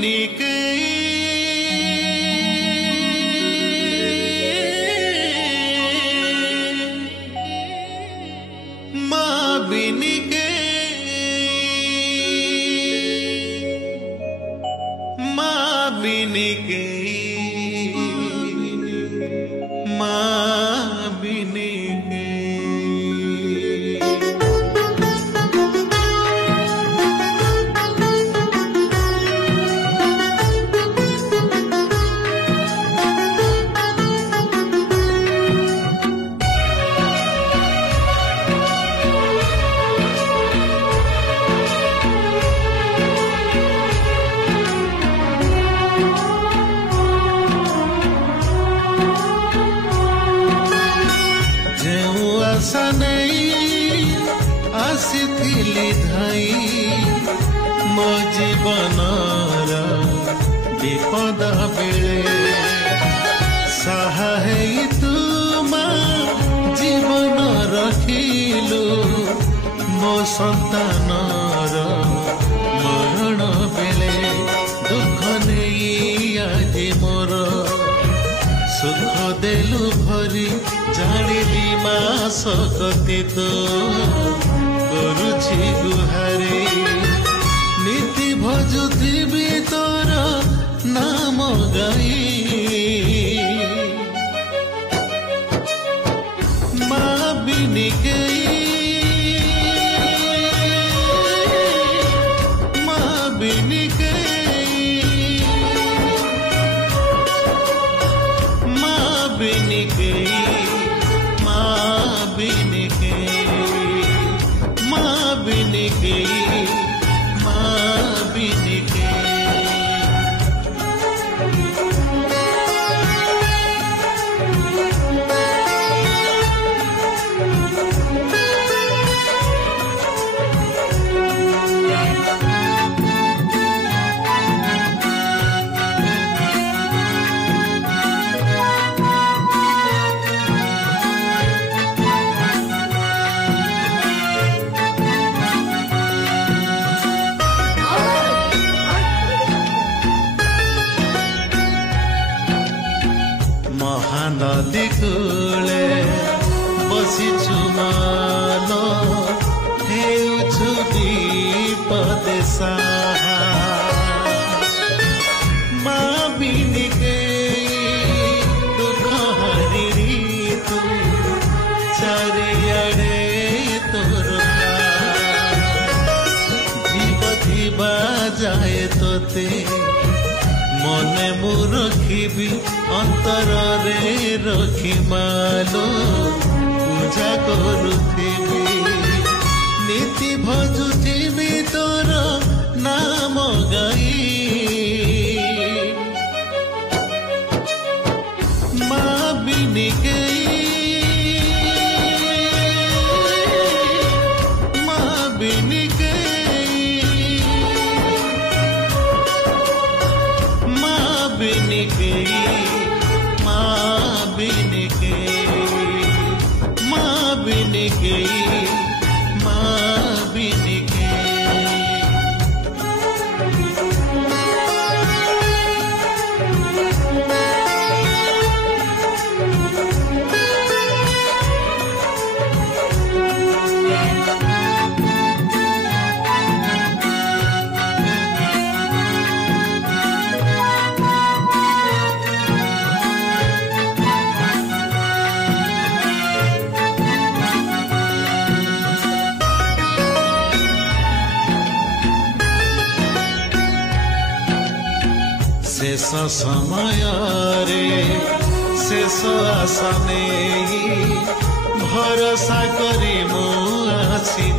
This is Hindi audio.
बिनिके माँ बिनिके माँ बिनिके माँ बिनिके आशा नहीं आसीथिली धाई मो जीवनर विपद बेले सहाय तुमा जीवन रखिलु मो संतानर मरण बेले दुख नहीं आज मोर सुख देलु भरी जानिली माँ सकती तो करुछि गुहारी नीति भजुथिबी तोर नाम गाई माँ बिनिके माँ बिनिके माँ बिनिके माँ बिनिके माँ बिनिके माँ बिनिके महानदी कूले बसिछु मान हेउछु विपद साहा माँ बिनिके दुख हरिरी तू चारियाडे तोर जीव थिबा जाए तोते मने मु रखिबी अंतर रे रखी मालो पूजा करुथिबी नीति भजुथिबी तोर नाम गाई माँ बिनिके माँ बिनिके बिनिके माँ बिनिके माँ बिनिके माँ बिनिके शेष समय रे शेष आशा नहीं भरोसा करी मु आसी